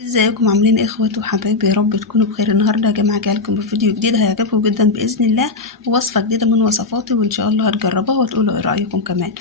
ازيكم عاملين ايه اخواتي وحبايبي؟ يا رب تكونوا بخير. النهارده يا جماعه جايلكم بفيديو جديد هيعجبكم جدا باذن الله، ووصفه جديده من وصفاتي وان شاء الله هتجربوها وتقولوا ايه رايكم كمان.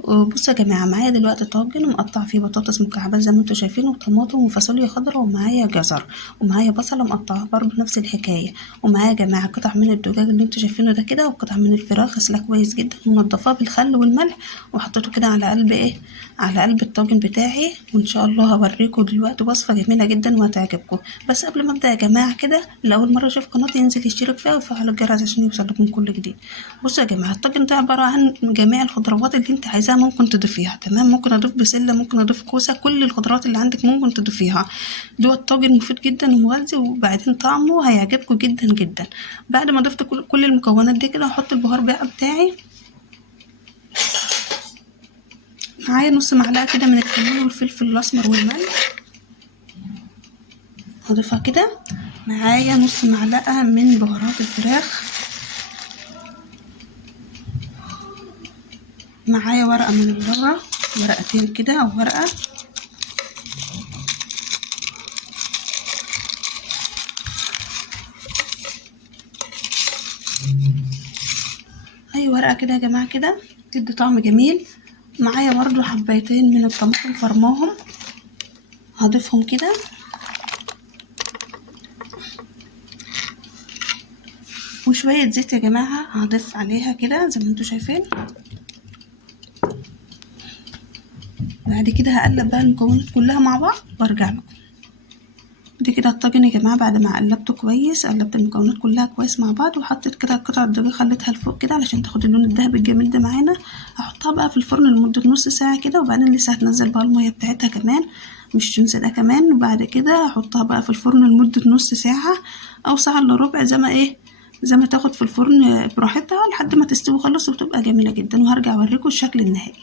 وبصوا يا جماعه، معايا دلوقتي طاجن مقطع فيه بطاطس مكعبات زي ما انتم شايفين، وطماطم وفاصوليا خضراء، ومعايا جزر، ومعايا بصله مقطعه برضه نفس الحكايه، ومعايا يا جماعه قطع من الدجاج اللي انتم شايفينه ده كده، وقطع من الفراخ غسلها كويس جدا ومنضفاه بالخل والملح، وحطيته كده على قلب على قلب الطاجن بتاعي. وان شاء الله هوريكم دلوقتي وصفه جميله جدا وهتعجبكم. بس قبل ما ابدا يا جماعه كده، لاول مره يشوف قناتي ينزل يشترك فيها ويفعل الجرس عشان يوصلكم كل جديد. بصوا يا جماعه، الطاجن ده عباره عن جميع الخضروات اللي انت عايزاها ممكن تضيفيها. تمام، ممكن اضيف بسله، ممكن اضيف كوسه، كل الخضروات اللي عندك ممكن تضيفيها. دوت طاجن مفيد جدا ومغذي، وبعدين طعمه هيعجبكم جدا جدا. بعد ما ضفت كل المكونات دي كده، هحط البهار بقى بتاعي. معايا نص معلقه كده من الكمون والفلفل الاسمر والملح، هضيفها كده. معايا نص معلقه من بهارات الفراخ. معايا ورقه من اللورا، ورقتين كده او ورقه. اي ورقه كده يا جماعه كده تدي طعم جميل. معايا برضو حبايتين من الطماطم فرماهم، هضيفهم كده. وشويه زيت يا جماعه هضيف عليها كده زي ما انتم شايفين. بعد كده هقلب بقى المكونات كلها مع بعض وارجع لكم. دي كده الطاجن يا جماعه، بعد ما قلبته كويس، قلبت المكونات كلها كويس مع بعض، وحطيت كده قطع الدجاج خليتها لفوق كده علشان تاخد اللون الذهبي الجميل ده معانا. هحطها بقى في الفرن لمده نص ساعه كده، وبعدين لسه هتنزل بقى الميه بتاعتها كمان، مش تنسى ده كمان. وبعد كده هحطها بقى في الفرن لمده نص ساعه او ساعه الا ربع، زي ما تاخد في الفرن براحتها لحد ما تستوي خالص وتبقى جميله جدا. وهرجع اوريكم الشكل النهائي.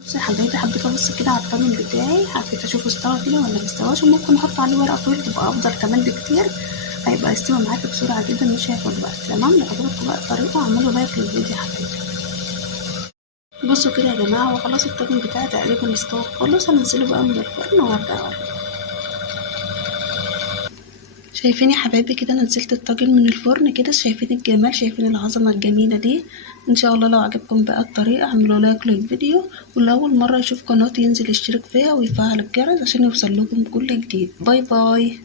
بصي يا حبايبي، حبيت ابص كده على الطاجن بتاعي، حبيت اشوف استوى كده ولا مستواش، وممكن احط عليه ورق فويل تبقى افضل كمان بكتير، هيبقى يستوي معاكي بسرعه جدا مش هياخد وقت. تمام، لو عجبتكم بقى الطريقه اعملوا لايك للفيديو يا حبايبي. بصوا كده يا جماعه، وخلاص الطاجن بتاعي تقريبا استوى خالص. هنزله بقى من الفرن وهرجع اوريكم. شايفين يا حبايبي كده، نزلت الطاجن من الفرن كده، شايفين الجمال، شايفين العظمه الجميله دي. ان شاء الله لو عجبكم بقى الطريقه اعملوا لايك للفيديو، ولأول مره يشوف قناتي ينزل يشترك فيها ويفعل الجرس عشان يوصل لكم كل جديد. باي باي.